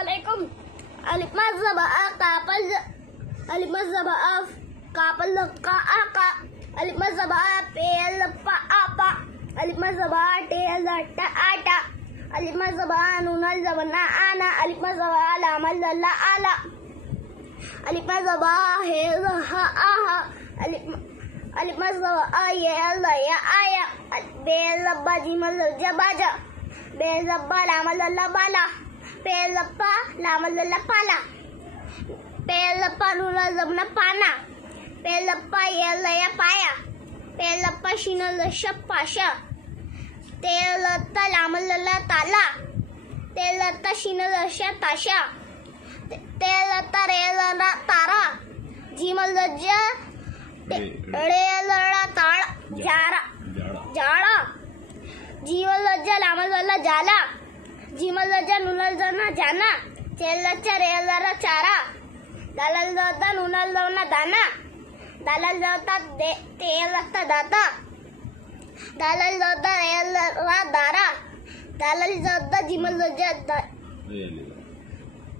Assalamualaikum. Alif mazhaba kapal alif mazhaba kapal ka aka alif mazhaba pel pa apa alif mazhaba tel ta ata alif mazhaba nunal zabana ana alif mazhaba lamal la ala alif mazhaba hel ha aha alif mazhaba ayel ya aya bel bajimal jabaja bel lamal la bala Pelapa lamal la pala Pelapa nunal zabana pana Pelapa yel ya paya Pelapa shinal pasha Telata lamal la tala Telata shinal tasha Telata rela tara Jimal ja rela tara jara jara Jimal ja lamal la jala Jimal ja nunal jana jana Chelacha rela chara Dalal jata nunal jana dana Dalal jata telata data Dalal jata rela dara Dalal jata jimal ja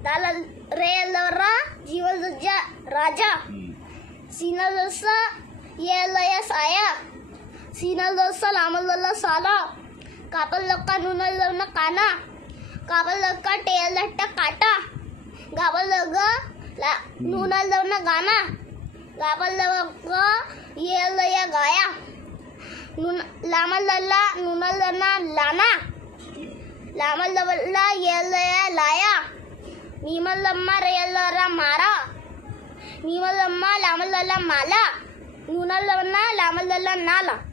Dalal rela ra jimal ja raja Sinal dosa yela ya saya Sinal dosa lamal la sala Kapal lokka nunal jana kana Kapal lokka tel latta kata Kapal lokka nunal jana gana Kapal lokka yela ya gaya Lamal lalla nunal jana lana Lamal lalla yela ya laya Mimal lamma rela ra mara Mimal lamma lamal lalla mala Nunal lalla lamal lalla nala